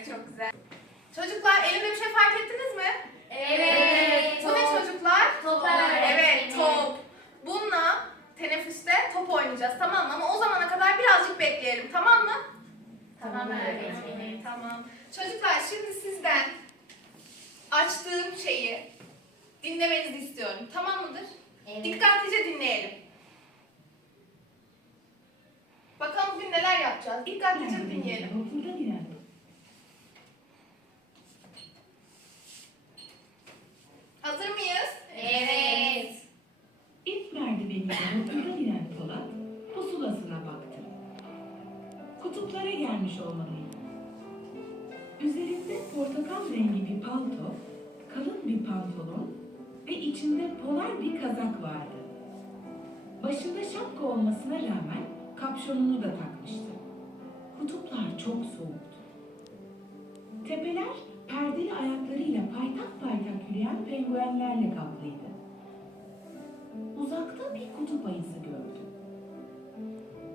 Evet çok güzel. Çocuklar elimde bir şey fark ettiniz mi? Evet. Bu ne çocuklar? Top Evet top. Bununla teneffüste top oynayacağız tamam mı? Ama o zamana kadar birazcık bekleyelim tamam mı? Tamam öğretmenim. Tamam. Çocuklar şimdi sizden açtığım şeyi dinlemenizi istiyorum. Tamam mıdır? Evet. Dikkatlice dinleyelim. Bakalım bugün neler yapacağız. Dikkatlice dinleyelim. Pantolon ve içinde polar bir kazak vardı. Başında şapka olmasına rağmen kapşonunu da takmıştı. Kutuplar çok soğuktu. Tepeler perdeli ayaklarıyla paytak paytak yürüyen penguenlerle kaplıydı. Uzakta bir kutup ayısı gördü.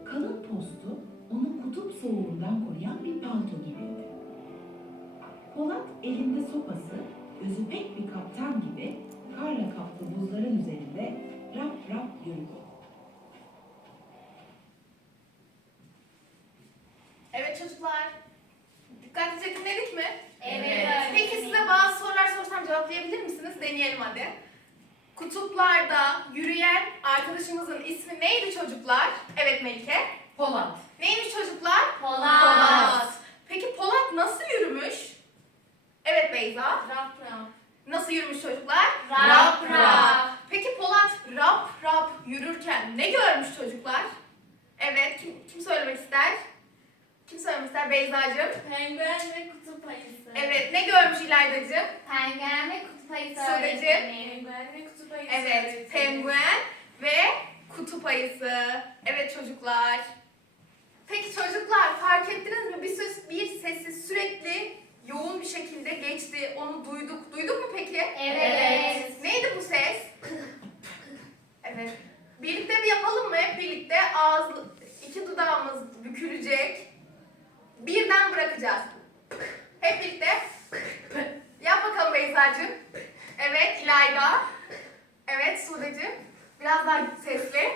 Kalın postu onu kutup soğuğundan koruyan bir palto gibiydi. Polat elinde sopası, gözü pek bir kaptan gibi karla kaplı buzların üzerinde rap rap yürüdü. Evet çocuklar. Dikkatlice dinledik mi? Evet. Peki size bazı sorular sorsam cevaplayabilir misiniz? Deneyelim hadi. Kutuplarda yürüyen arkadaşımızın ismi neydi çocuklar? Evet Melike. Polat. Neymiş çocuklar? Polat. Peki Polat nasıl yürümüş? Evet Beyza. Rap rap. Nasıl yürümüş çocuklar? Rap rap. Peki Polat rap rap yürürken ne görmüş çocuklar? Evet kim, kim söylemek ister? Kim söylemek ister? Beyza'cığım. Penguen ve kutup ayısı. Evet ne görmüş İlayda'cığım? Penguen ve kutup ayısı Süreci. öğretmenim. Penguen ve kutup ayısı. Evet penguen ve kutup ayısı. Evet çocuklar. Peki çocuklar fark ettiniz mi? Bir ses, bir sesi sürekli yoğun bir şekilde geçti. Onu duyduk. Duyduk mu peki? Evet. Neydi bu ses? Evet. Birlikte bir yapalım mı? Hep birlikte ağız, iki dudağımız bükülecek. Birden bırakacağız. Hep birlikte. Yap bakalım Beyza'cığım. Evet İlayda. Evet Sude'cim. Biraz daha sesli.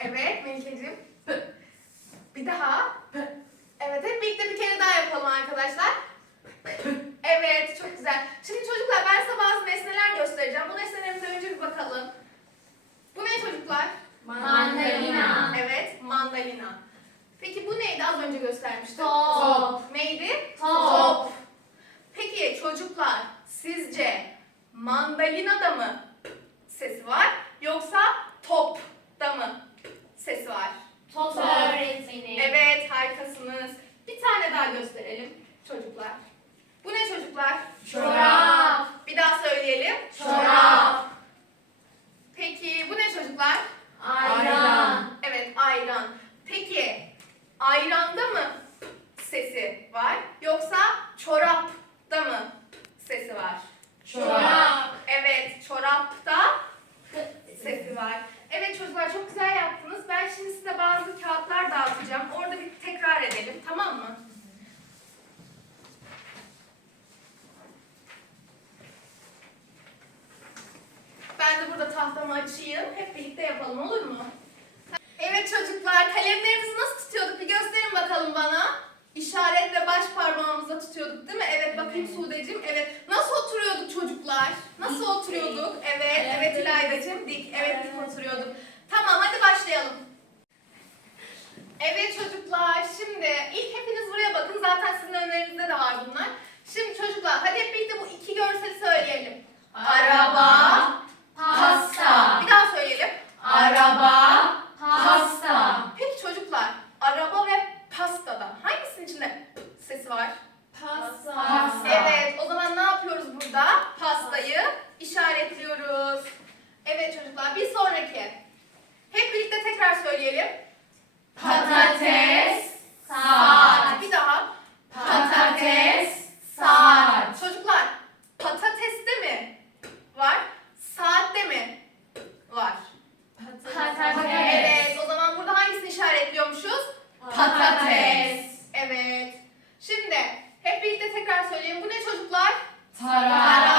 Evet Melike'cim. Bir daha. Evet hep birlikte bir kere daha yapalım arkadaşlar. Evet çok güzel. Şimdi çocuklar ben size bazı nesneler göstereceğim. Bu nesnelerimize önce bir bakalım. Bu ne çocuklar? Mandalina. Evet mandalina. Peki bu neydi az önce göstermiştim? Top. Neydi? Top. Peki çocuklar sizce mandalinada mı sesi var yoksa topta mı sesi var? Top öğretmenim. Evet harikasınız. Bir tane daha gösterelim çocuklar. Bu ne çocuklar? Çorap. Bir daha söyleyelim. Çorap. Peki bu ne çocuklar? Ayran. Evet ayran. Peki ayranda mı sesi var yoksa çorapta mı sesi var? Çorap. Evet çorapta sesi var. Evet çocuklar çok güzel yaptınız. Ben şimdi size bazı kağıtlar dağıtacağım. Orada bir tekrar edelim tamam mı? Ben de burada tahtamı açayım. Hep birlikte yapalım olur mu? Evet çocuklar kalemlerimizi nasıl tutuyorduk bir gösterin bakalım bana. İşaretle baş parmağımızla tutuyorduk değil mi? Evet bakayım Sude'cim. Evet. Nasıl oturuyorduk çocuklar? Nasıl oturuyorduk? Evet. Evet İlayda'cığım. Dik. Evet dik oturuyorduk. Tamam hadi başlayalım. Evet çocuklar şimdi ilk 사랑.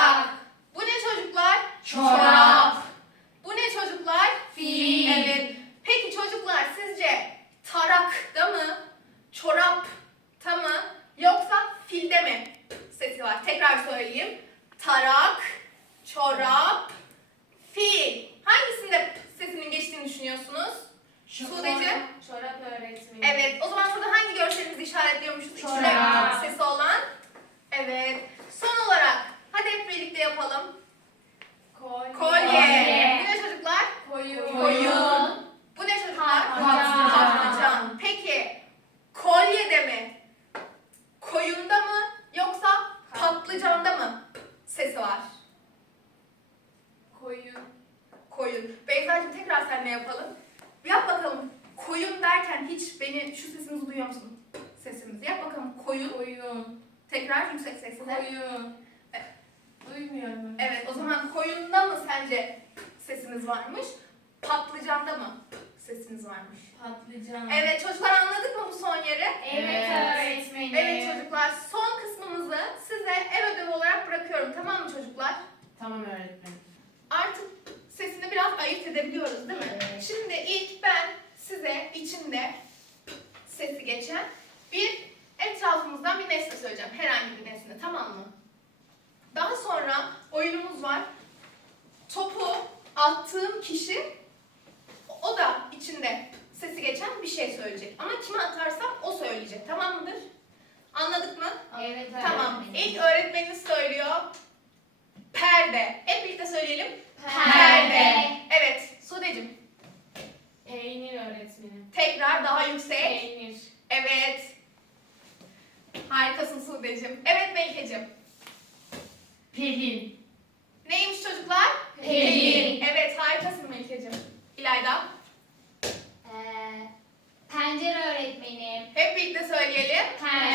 Koyun. Duymuyorum. Evet o zaman koyunda mı sence sesimiz varmış? Patlıcanda mı sesimiz varmış? Patlıcan. Evet çocuklar anladık mı bu son yeri? Evet öğretmenim. Evet çocuklar son kısmımızı size ev ödevi olarak bırakıyorum tamam mı çocuklar? Tamam öğretmenim. Artık sesini biraz ayırt edebiliyoruz değil mi? Evet. Şimdi ilk ben size içinde sesi geçen bir etrafımızdan bir nesne söyleyeceğim. Herhangi bir nesne tamam mı? Daha sonra oyunumuz var. Topu attığım kişi o da içinde sesi geçen bir şey söyleyecek. Ama kime atarsam o söyleyecek. Tamam mıdır? Anladık mı? Evet Tamam. İlk öğretmeniniz söylüyor. Perde. Hep birlikte söyleyelim. Perde. Evet. Sudeciğim. Peynir öğretmenim. Tekrar daha yüksek. Peynir. Evet. Harikasın Sudeciğim. Evet Melike'cim. Pelin. Neymiş çocuklar? Pelin. Evet harikasın Melike'cim. İlayda. Ee, pencere öğretmenim. Hep birlikte söyleyelim.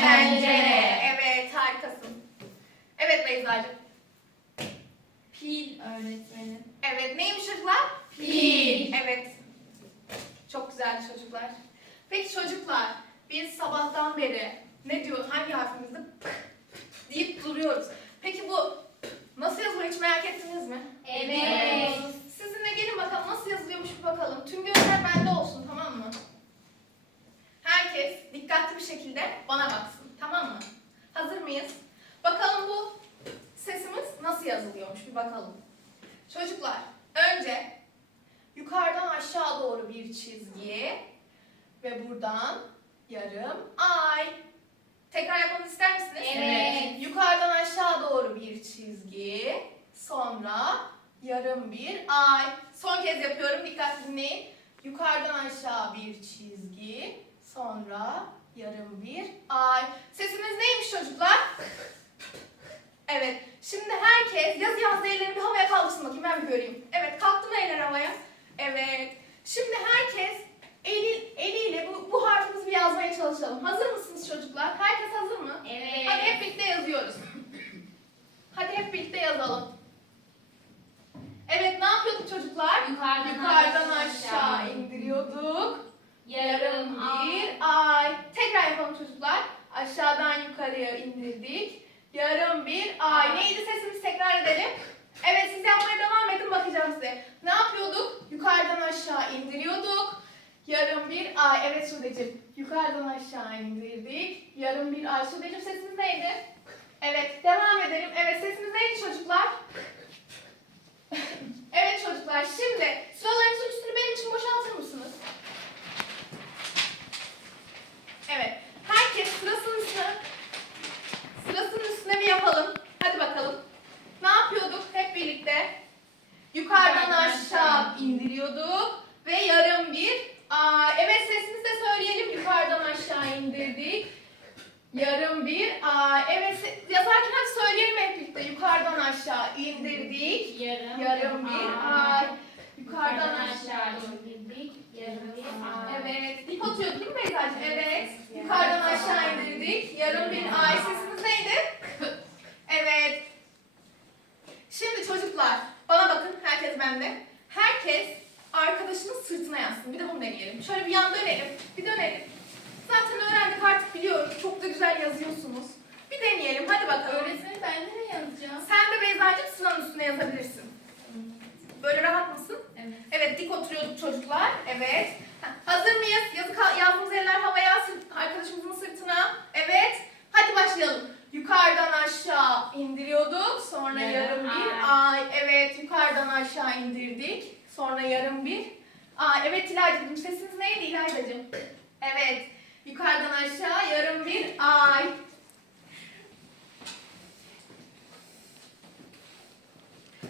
Pencere. Evet harikasın. Evet Beyza'cığım. Pil öğretmenim. Evet neymiş çocuklar? Pil. Evet. Çok güzel çocuklar. Peki çocuklar biz sabahtan beri ne diyor hangi harfimizde deyip duruyoruz. Peki bu nasıl yazılıyor hiç merak ettiniz mi? Evet. Sizinle gelin bakalım nasıl yazılıyormuş bir bakalım. Tüm gözler bende olsun tamam mı? Herkes dikkatli bir şekilde bana baksın tamam mı? Hazır mıyız? Bakalım bu sesimiz nasıl yazılıyormuş bir bakalım. Çocuklar önce yukarıdan aşağı doğru bir çizgi ve buradan yarım ay. Tekrar yapmamı ister misiniz? Evet. Yukarıdan aşağı doğru bir çizgi, sonra yarım bir ay. Son kez yapıyorum, dikkat dinleyin. Yukarıdan aşağı bir çizgi, sonra yarım bir ay. Sesimiz neymiş çocuklar? Evet, şimdi herkes yazı yazdı ellerini bir havaya kaldırsın bakayım ben bir göreyim. Evet, kalktı mı eller havaya? Evet. Şimdi herkes eli, eliyle bu, bu harfimizi bir yazmaya çalışalım. Hazır mısınız çocuklar? Herkes hazır mı? Evet. Hadi hep birlikte yazıyoruz. Hadi hep birlikte yazalım. Evet ne yapıyorduk çocuklar? Yukarıdan Yukarıdan aşağı aşağı indiriyorduk. Yarım bir ay. ay. Tekrar yapalım çocuklar. Aşağıdan yukarıya indirdik. Yarım bir ay. Neydi sesimiz tekrar edelim. Evet siz yapmaya devam edin bakacağım size. Ne yapıyorduk? Yukarıdan aşağı indiriyorduk. Yarım bir ay. Evet Sude'cim. Yukarıdan aşağı indirdik. Yarım bir ay. Sude'cim sesimiz neydi? Evet devam edelim. Evet sesimiz neydi çocuklar? evet çocuklar şimdi sıralarınızın üstünü benim için boşaltır mısınız? Evet. Herkes sırasının üstüne sırasının üstüne bir yapalım. Hadi bakalım. Ne yapıyorduk hep birlikte? Yukarıdan aşağı indiriyorduk ve yarım bir Aa, evet sesimizi de söyleyelim. Yukarıdan aşağı indirdik. Yarım bir Aa, evet se- yazarken hadi söyleyelim hep birlikte. Yukarıdan aşağı indirdik. Yarım. Yarım bir ay. Yukarıdan Yukarıdan aşağı indirdik. Yarım bir ay. Evet. Dip atıyorduk değil mi Beyza'cığım? Evet. Yukarıdan aşağı indirdik. Yarım bir ay. Sesimiz neydi? evet. Şimdi çocuklar bana bakın. Herkes bende. Herkes arkadaşının sırtına yazsın. Bir de bunu deneyelim. Şöyle bir yan dönelim. Bir dönelim. Zaten öğrendik artık biliyoruz. Çok da güzel yazıyorsunuz. Bir deneyelim hadi bakalım. Öğretmenim ben nereye yazacağım? Sen de Beyza'cığım sınav üstüne yazabilirsin. Böyle rahat mısın? Evet. Evet dik oturuyorduk çocuklar. Evet. Hazır mıyız? Yazık yazdığımız eller havaya, sırt, arkadaşımızın sırtına. Evet. Hadi başlayalım. Yukarıdan aşağı indiriyorduk. Sonra evet. yarım bir. Ay. Ay evet yukarıdan aşağı indirdik. Sonra yarım bir. Ay evet İlayda'cığım sesiniz neydi İlayda'cığım? Evet. Yukarıdan aşağı yarım bir. Ay.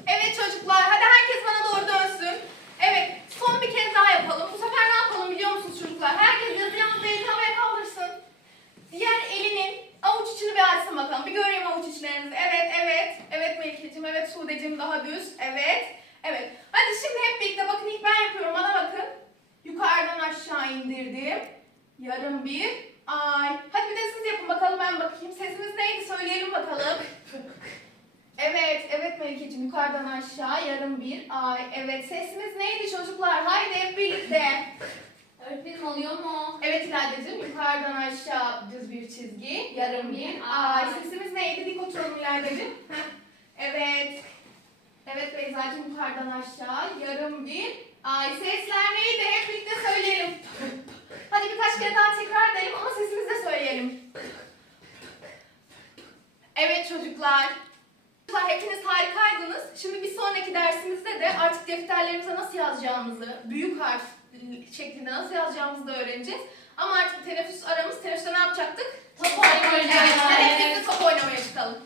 Evet çocuklar hadi herkes bana doğru dönsün. Evet son bir kez daha yapalım. Bu sefer ne yapalım biliyor musunuz çocuklar? Herkes yazı yalnız elini havaya kaldırsın. Diğer elinin avuç içini bir açsın bakalım. Bir göreyim avuç içlerinizi. Evet evet. Evet Melike'cim evet Sude'cim daha düz. Evet. Evet. Hadi şimdi hep birlikte bakın ilk ben yapıyorum. Bana bakın. Yukarıdan aşağı indirdim. Yarım bir ay. Hadi bir de siz yapın bakalım ben bakayım. Sesimiz neydi söyleyelim bakalım. Evet, evet Melike'ciğim yukarıdan aşağı yarım bir ay. Evet sesimiz neydi çocuklar? Haydi hep birlikte. Öğretmenim oluyor mu? Evet İlayda'cığım yukarıdan aşağı düz bir çizgi. Yarım bir ay. Sesimiz neydi? Dik oturalım İlayda'cığım. Evet. Evet Beyza'cığım yukarıdan aşağı yarım bir ay. Sesler neydi? Hep birlikte söyleyelim. artık defterlerimize nasıl yazacağımızı, büyük harf ıı, şeklinde nasıl yazacağımızı da öğreneceğiz. Ama artık teneffüs aramız, teneffüste ne yapacaktık? Top oynamaya çıkalım. Teneffüste top oynamaya çıkalım.